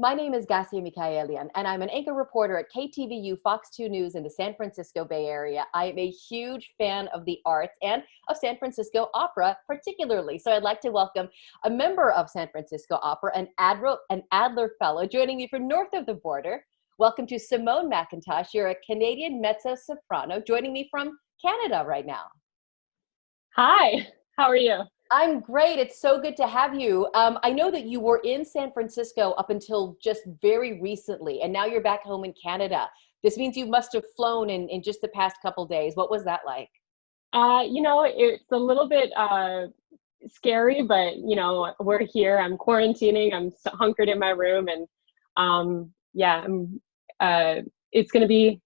My name is Gassia Mikaelian, and I'm an anchor reporter at KTVU Fox 2 News in the San Francisco Bay Area. I am a huge fan of the arts and of San Francisco Opera, particularly. So I'd like to welcome a member of San Francisco Opera, an Adler Fellow, joining me from north of the border. Welcome to Simone McIntosh. You're a Canadian mezzo soprano, joining me from Canada right now. Hi, how are you? I'm great. It's so good to have you. I know that you were in San Francisco up until just very recently, and now you're back home in Canada. This means you must have flown in just the past couple days. What was that like? It's a little bit scary, but we're here. I'm quarantining. Hunkered in my room, and yeah, it's going to be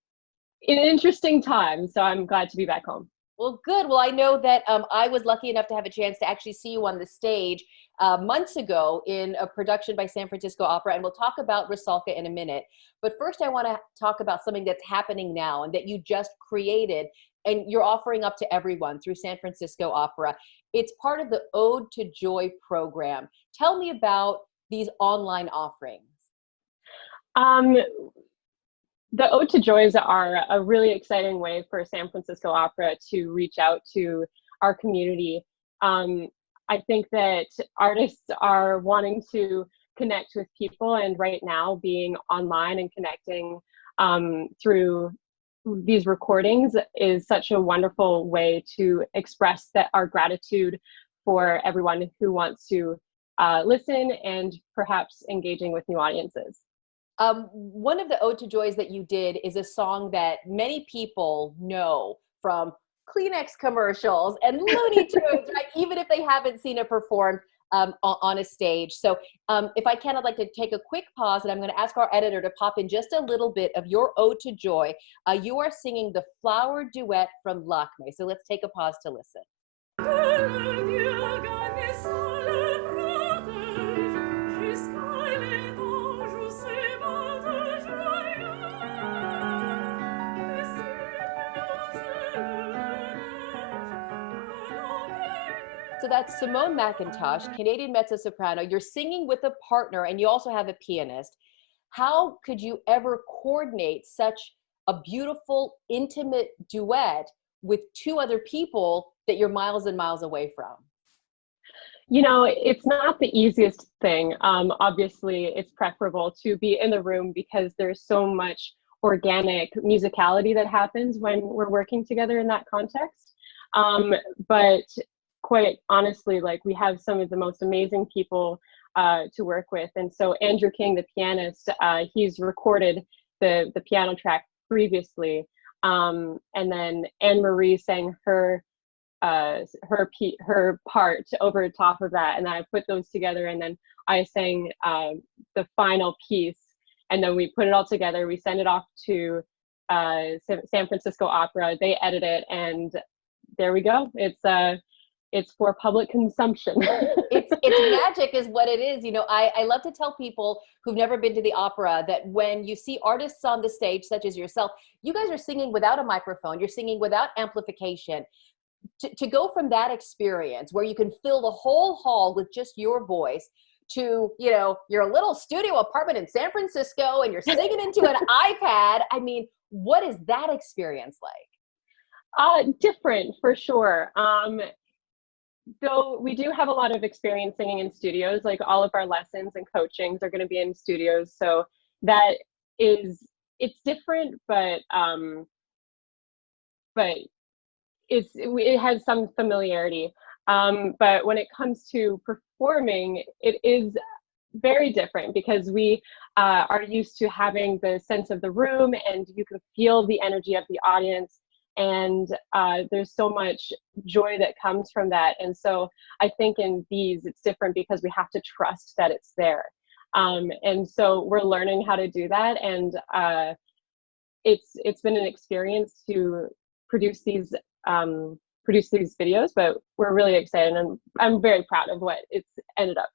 an interesting time. So I'm glad to be back home. Well, good. Well, I know that I was lucky enough to have a chance to actually see you on the stage months ago in a production by San Francisco Opera, and we'll talk about Rusalka in a minute. But first, I want to talk about something that's happening now and that you just created, and you're offering up to everyone through San Francisco Opera. It's part of the Ode to Joy program. Tell me about these online offerings. Um, the Ode to Joys are a really exciting way for San Francisco Opera to reach out to our community. Um, I think that artists are wanting to connect with people, and right now, being online and connecting through these recordings is such a wonderful way to express that our gratitude for everyone who wants to listen and perhaps engaging with new audiences. One of the Ode to Joys that you did is a song that many people know from Kleenex commercials and Looney Tunes, right? Even if they haven't seen it performed on a stage. So if I can, I'd like to take a quick pause, and I'm going to ask our editor to pop in just a little bit of your Ode to Joy. You are singing the Flower Duet from Lakme. So let's take a pause to listen. So that's Simone McIntosh, Canadian mezzo-soprano. You're singing with a partner, and you also have a pianist. How could you ever coordinate such a beautiful, intimate duet with two other people that you're miles and miles away from? It's not the easiest thing. Obviously, it's preferable to be in the room because there's so much organic musicality that happens when we're working together in that context. But quite honestly, like, we have some of the most amazing people to work with. And so Andrew King, the pianist, he's recorded the piano track previously. And then Anne Marie sang her part over top of that, and then I put those together, and then I sang the final piece, and then we put it all together. We send it off to San Francisco Opera. They edit it, and there we go. It's for public consumption. It's magic is what it is. I love to tell people who've never been to the opera that when you see artists on the stage, such as yourself, you guys are singing without a microphone. You're singing without amplification. To go from that experience where you can fill the whole hall with just your voice to, your little studio apartment in San Francisco and you're singing into an iPad. I mean, what is that experience like? Different for sure. Though we do have a lot of experience singing in studios, like all of our lessons and coachings are going to be in studios. So it's different, but it has some familiarity. But when it comes to performing, it is very different because we are used to having the sense of the room, and you can feel the energy of the audience. And there's so much joy that comes from that. And so I think in these, it's different because we have to trust that it's there. And so we're learning how to do that. And it's been an experience to produce these videos, but we're really excited, and I'm very proud of what it's ended up.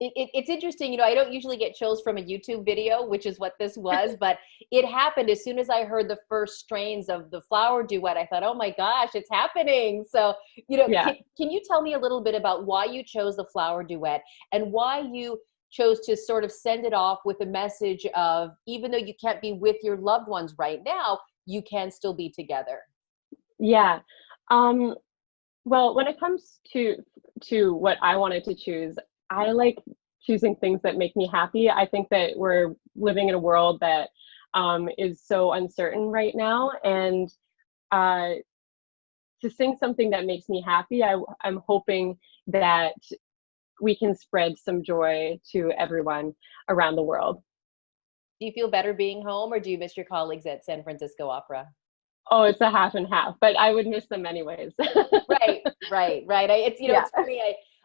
It's interesting, I don't usually get chills from a YouTube video, which is what this was, but it happened as soon as I heard the first strains of the Flower Duet. I thought, oh my gosh, it's happening. So, Yeah. can you tell me a little bit about why you chose the Flower Duet and why you chose to sort of send it off with a message of, even though you can't be with your loved ones right now, you can still be together. Yeah. Um, well, when it comes to what I wanted to choose, I like choosing things that make me happy. I think that we're living in a world that is so uncertain right now, and uh, to sing something that makes me happy, I'm hoping that we can spread some joy to everyone around the world. Do you feel better being home, or do you miss your colleagues at San Francisco Opera? Oh, it's a half and half, but I would miss them anyways. Right, right, right. It's, Yeah. it's funny.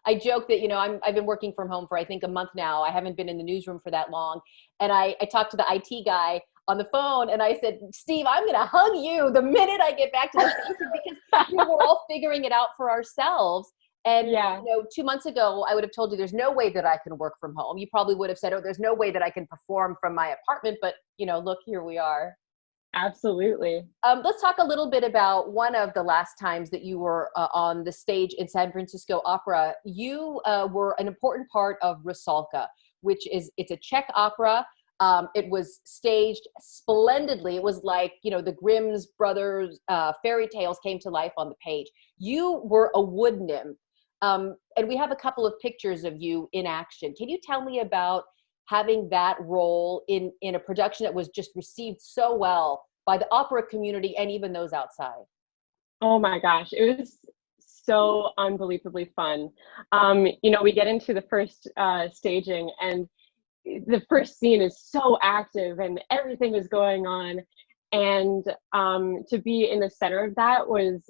I joke that, I've been working from home for, I think, a month now. I haven't been in the newsroom for that long. And I talked to the IT guy on the phone and I said, Steve, I'm going to hug you the minute I get back to the station, because, we're all figuring it out for ourselves. And, Yeah, 2 months ago, I would have told you there's no way that I can work from home. You probably would have said, oh, there's no way that I can perform from my apartment. But, look, here we are. absolutely. Let's talk a little bit about one of the last times that you were on the stage in San Francisco Opera. You were an important part of Rusalka, which is, it's a Czech opera. It was staged splendidly. It was like, the Grimm's brothers fairy tales came to life on the page. You were a wood nymph. And we have a couple of pictures of you in action. Can you tell me about having that role in a production that was just received so well by the opera community and even those outside? Oh my gosh, it was so unbelievably fun. We get into the first staging, and the first scene is so active and everything is going on. And to be in the center of that was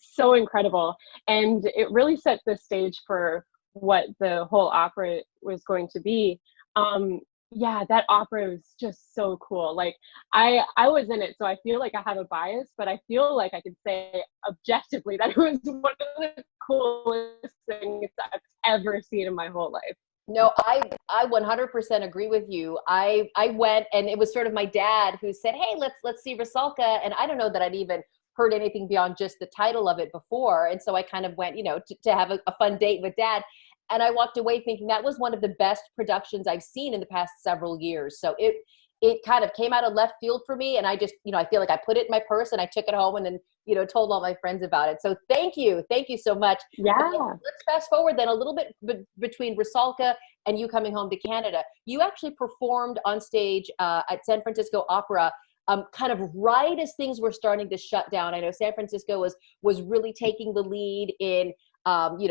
so incredible. And it really set the stage for what the whole opera was going to be. Um, yeah, that opera was just so cool. Like I was in it, so I feel like I have a bias, but I feel like I could say objectively that it was one of the coolest things I've ever seen in my whole life. No, I 100% agree with you. I went, and it was sort of my dad who said, "Hey, let's see Rusalka." And I don't know that I'd even heard anything beyond just the title of it before. And so I kind of went, to have a fun date with dad. And I walked away thinking that was one of the best productions I've seen in the past several years. So it kind of came out of left field for me, and I just, I feel like I put it in my purse and I took it home and then, told all my friends about it. So thank you so much. But Yeah. let's fast forward then a little bit between Rusalka and you coming home to Canada. You actually performed on stage at San Francisco Opera, kind of right as things were starting to shut down. I know San Francisco was really taking the lead in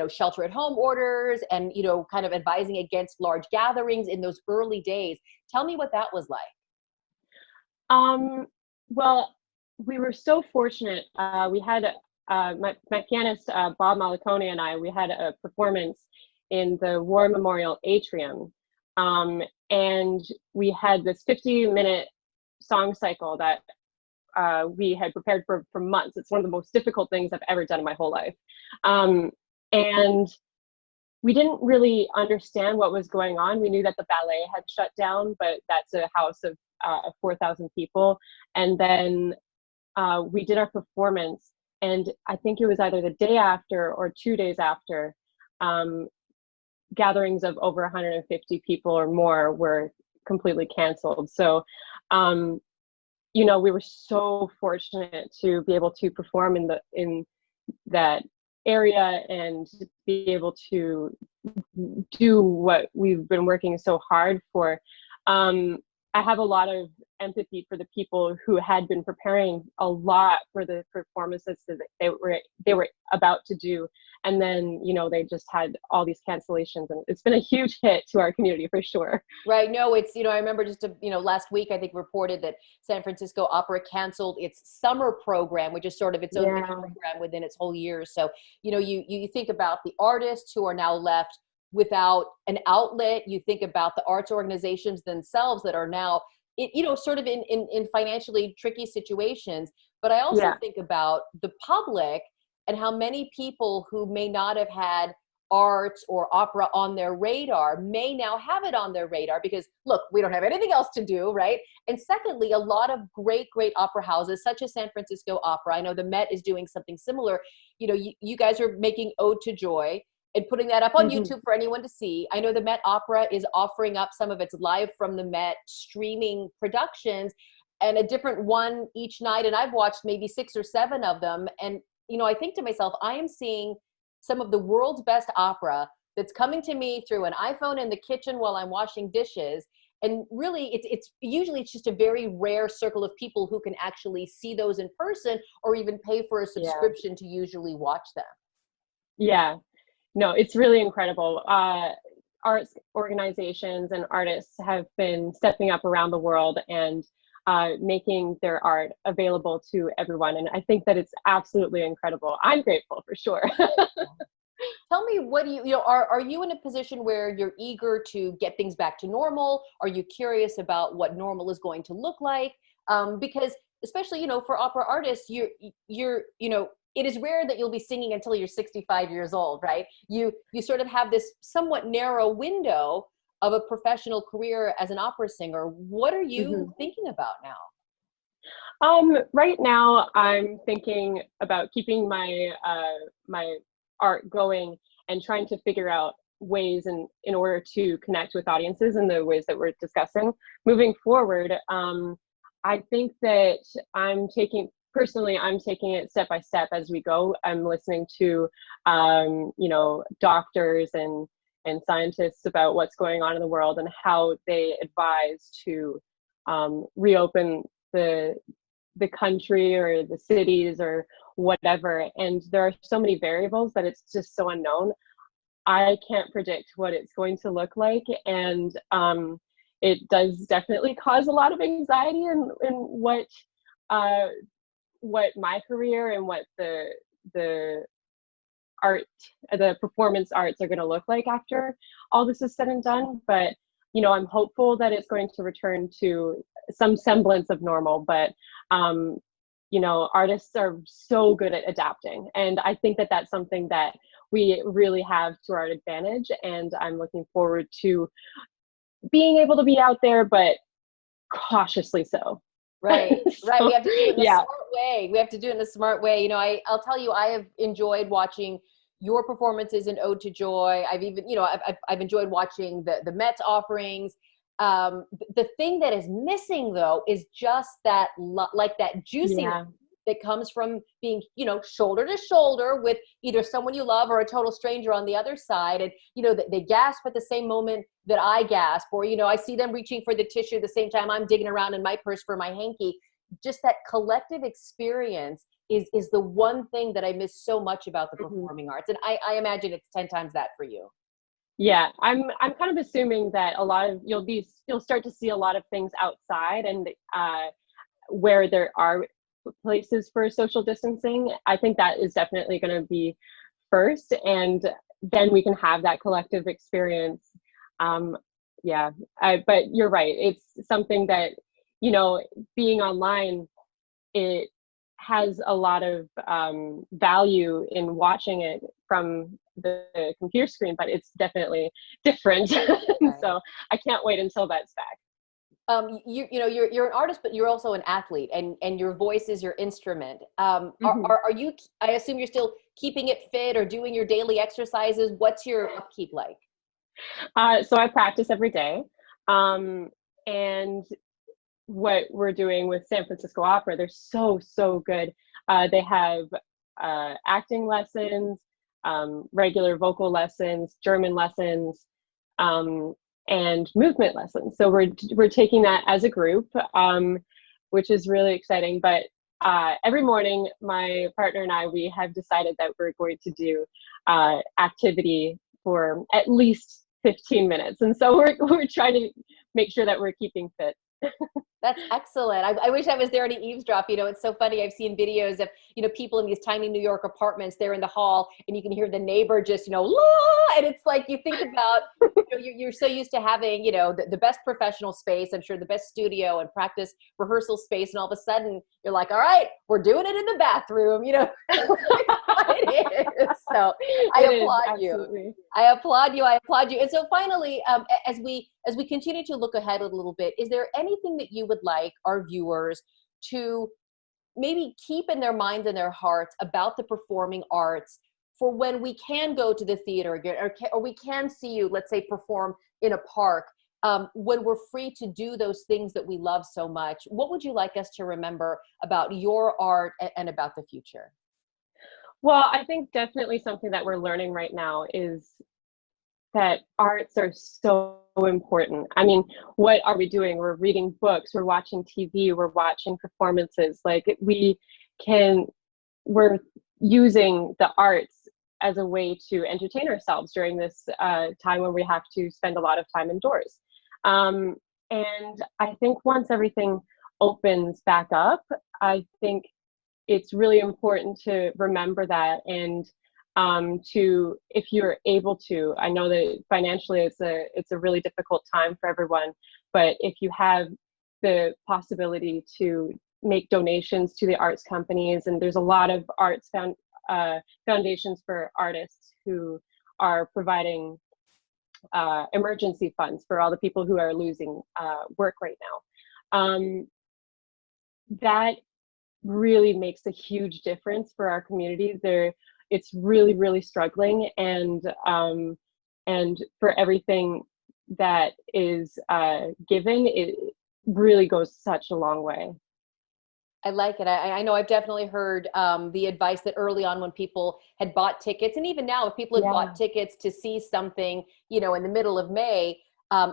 shelter at home orders and, kind of advising against large gatherings in those early days. Tell me what that was like. Um, well, we were so fortunate. We had my pianist Bob Malacone and I. We had a performance in the War Memorial Atrium, um, and we had this 50-minute song cycle that we had prepared for months. It's one of the most difficult things I've ever done in my whole life, and we didn't really understand what was going on. We knew that the ballet had shut down, but that's a house of 4,000 people. And then we did our performance, and I think it was either the day after or 2 days after, um, gatherings of over 150 people or more were completely canceled. So, um, we were so fortunate to be able to perform in that area and be able to do what we've been working so hard for. Um, I have a lot of empathy for the people who had been preparing a lot for the performances that they were about to do, and then they just had all these cancellations, and it's been a huge hit to our community for sure. Right. No, it's, I remember just, last week, I think reported that San Francisco Opera canceled its summer program, which is sort of its own mini Yeah, program within its whole year. So, you think about the artists who are now left without an outlet. You think about the arts organizations themselves that are now, sort of in financially tricky situations. But I also yeah, think about the public and how many people who may not have had arts or opera on their radar may now have it on their radar, because look, we don't have anything else to do, right? And secondly, a lot of great opera houses such as San Francisco Opera, I know the Met is doing something similar. You guys are making Ode to Joy. and putting that up on Hmm. YouTube for anyone to see. I know the Met Opera is offering up some of its live from the Met streaming productions, and a different one each night. And I've watched maybe 6 or 7 of them. And, I think to myself, I am seeing some of the world's best opera that's coming to me through an iPhone in the kitchen while I'm washing dishes. And really, it's just a very rare circle of people who can actually see those in person or even pay for a Yeah. subscription to usually watch them. Yeah. No, it's really incredible. Arts organizations and artists have been stepping up around the world and making their art available to everyone. And I think that it's absolutely incredible. I'm grateful for sure. Tell me, what do are you in a position where you're eager to get things back to normal? Are you curious about what normal is going to look like? Because especially, for opera artists, it is rare that you'll be singing until you're 65 years old, right? You sort of have this somewhat narrow window of a professional career as an opera singer. What are you Mhm. thinking about now? Right now, I'm thinking about keeping my art going and trying to figure out ways in order to connect with audiences in the ways that we're discussing. Moving forward, I think that I'm taking it step by step as we go. I'm listening to, doctors and scientists about what's going on in the world and how they advise to reopen the country or the cities or whatever. And there are so many variables that it's just so unknown. I can't predict what it's going to look like. And it does definitely cause a lot of anxiety in uh, what my career and what the art, the performance arts are going to look like after all this is said and done. But I'm hopeful that it's going to return to some semblance of normal. But um, artists are so good at adapting, and I think that that's something that we really have to our advantage. And I'm looking forward to being able to be out there, but cautiously so. Right, right. We So have to do it in a yeah. smart way. We have to do it in a smart way. I'll tell you, I have enjoyed watching your performances in Ode to Joy. I've even, I've enjoyed watching the Mets offerings. The thing that is missing though is just that, like that juiciness Yeah. that comes from being, shoulder to shoulder with either someone you love or a total stranger on the other side. And, they gasp at the same moment that I gasp, or, I see them reaching for the tissue at the same time I'm digging around in my purse for my hanky. Just that collective experience is the one thing that I miss so much about the Mhm. performing arts. And I imagine it's 10 times that for you. Yeah, I'm kind of assuming that a lot of you'll start to see a lot of things outside and where there are places for social distancing. I think that is definitely going to be first, and then we can have that collective experience. Um, yeah, but you're right. It's something that you know, being online, it has a lot of value in watching it from the computer screen, but it's definitely different. Right. So I can't wait until that's back. You're an artist, but you're also an athlete, and your voice is your instrument. Mhm. Are you? I assume you're still keeping it fit or doing your daily exercises. What's your upkeep like? So I practice every day. And what we're doing with San Francisco Opera, they're so good. They have acting lessons, regular vocal lessons, German lessons, um, and movement lessons. So we're taking that as a group, which is really exciting. But every morning, my partner and I, we have decided that we're going to do activity for at least 15 minutes, and so we're trying to make sure that we're keeping fit. That's excellent. I wish I was there to eavesdrop. It's so funny. I've seen videos of, people in these tiny New York apartments. They're in the hall and you can hear the neighbor just, la, and it's like, you think about, you're so used to having, the best professional space, I'm sure the best studio and practice rehearsal space. And all of a sudden you're like, all right, we're doing it in the bathroom, it is. So I It is applaud you. absolutely. I applaud you. I applaud you. And so finally, as we continue to look ahead a little bit, is there anything that you would like our viewers to maybe keep in their minds and their hearts about the performing arts for when we can go to the theater again, or we can see you, let's say, perform in a park, when we're free to do those things that we love so much, what would you like us to remember about your art and about the future? Well, I think definitely something that we're learning right now is that arts are so important. I mean, what are we doing? We're reading books, we're watching TV, we're watching performances. Like can, we're using the arts as a way to entertain ourselves during this time when we have to spend a lot of time indoors. Um, and I think once everything opens back up, I think it's really important to remember that, and to, if you're able to, I know that financially it's a really difficult time for everyone, but if you have the possibility to make donations to the arts companies, and there's a lot of foundations for artists who are providing emergency funds for all the people who are losing work right now. That really makes a huge difference for our community. It's really, really struggling, and for everything that is given, it really goes such a long way. I like it. I know I've definitely heard the advice that early on when people had bought tickets, and even now, if people had Yeah, bought tickets to see something, in the middle of May, I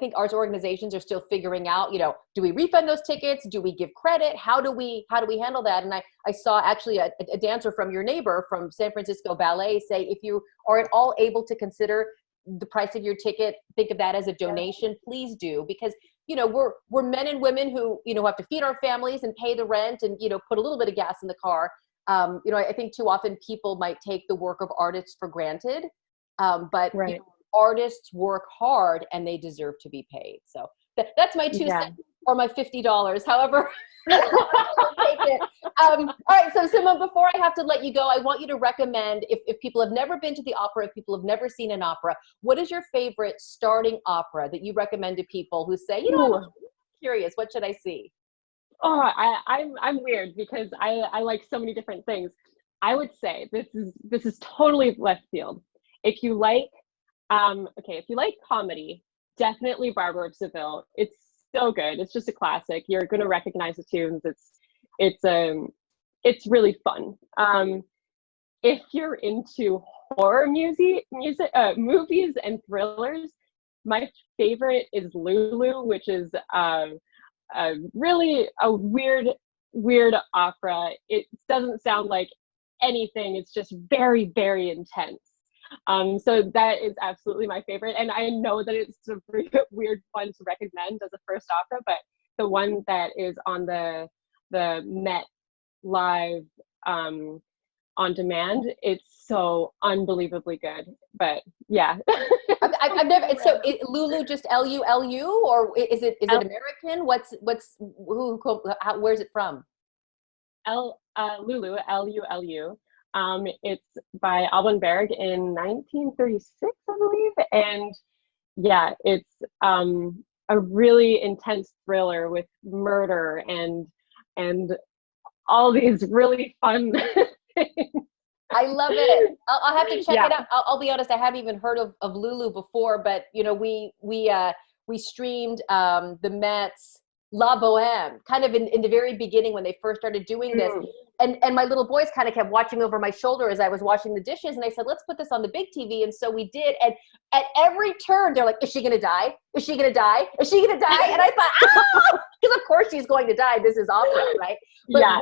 think arts organizations are still figuring out, do we refund those tickets? Do we give credit? How do we handle that? And I saw actually a dancer from your neighbor from San Francisco Ballet say, if you are at all able to consider the price of your ticket, think of that as a yeah, donation. Please do, because we're men and women who have to feed our families and pay the rent and put a little bit of gas in the car. I think too often people might take the work of artists for granted, but right. artists work hard and they deserve to be paid. So that's my two Yeah. cents or my $50, however. I'll take it. All right, so Simone, before I have to let you go, I want you to recommend, if people have never been to the opera, if people have never seen an opera, what is your favorite starting opera that you recommend to people who say, I'm Ooh. curious, what should I see? Oh, I'm weird because I like so many different things. I would say this is totally left field. If you like if you like comedy, definitely Barbara of Seville. It's so good. It's just a classic. You're gonna recognize the tunes. It's it's really fun. If you're into horror movies and thrillers, my favorite is Lulu, which is really a weird opera. It doesn't sound like anything. It's just very, very intense. So that is absolutely my favorite. And I know that it's a weird one to recommend as a first opera, but the one that is on the Met Live on demand, it's so unbelievably good. But yeah. I've never. Totally So random. Lulu just Lulu, or is it L American? Where's it from? Lulu, Lulu. It's by Alban Berg in 1936, I believe. And yeah, it's a really intense thriller with murder and all these really fun things. I love it. I'll have to check Yeah. it out. I'll be honest, I haven't even heard of Lulu before, but we streamed the Mets La Boheme kind of in the very beginning when they first started doing this. Mm, And my little boys kind of kept watching over my shoulder as I was washing the dishes, and I said, let's put this on the big TV. And so we did. And at every turn, they're like, is she gonna die? Is she gonna die? Is she gonna die? And I thought, because of course she's going to die. This is opera, right? But yeah.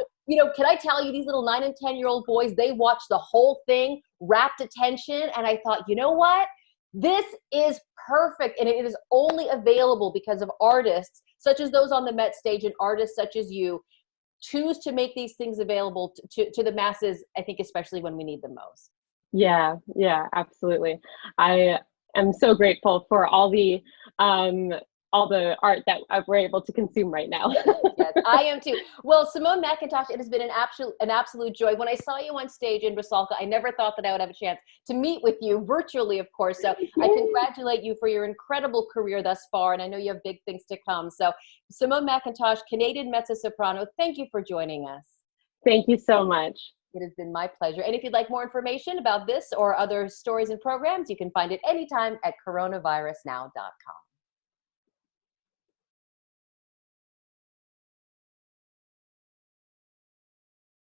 can I tell you, these little 9 and 10-year-old boys, they watched the whole thing, rapt attention. And I thought, you know what? This is perfect. And it is only available because of artists such as those on the Met stage and artists such as you choose to make these things available to the masses, I think, especially when we need them most. Yeah, yeah, absolutely. I am so grateful for all the art that we're able to consume right now. Yes, I am too. Well, Simone McIntosh, it has been an absolute joy. When I saw you on stage in Rusalka, I never thought that I would have a chance to meet with you virtually, of course. So I congratulate you for your incredible career thus far, and I know you have big things to come. So Simone McIntosh, Canadian mezzo soprano, thank you for joining us. Thank you so much. It has been my pleasure. And if you'd like more information about this or other stories and programs, you can find it anytime at coronavirusnow.com.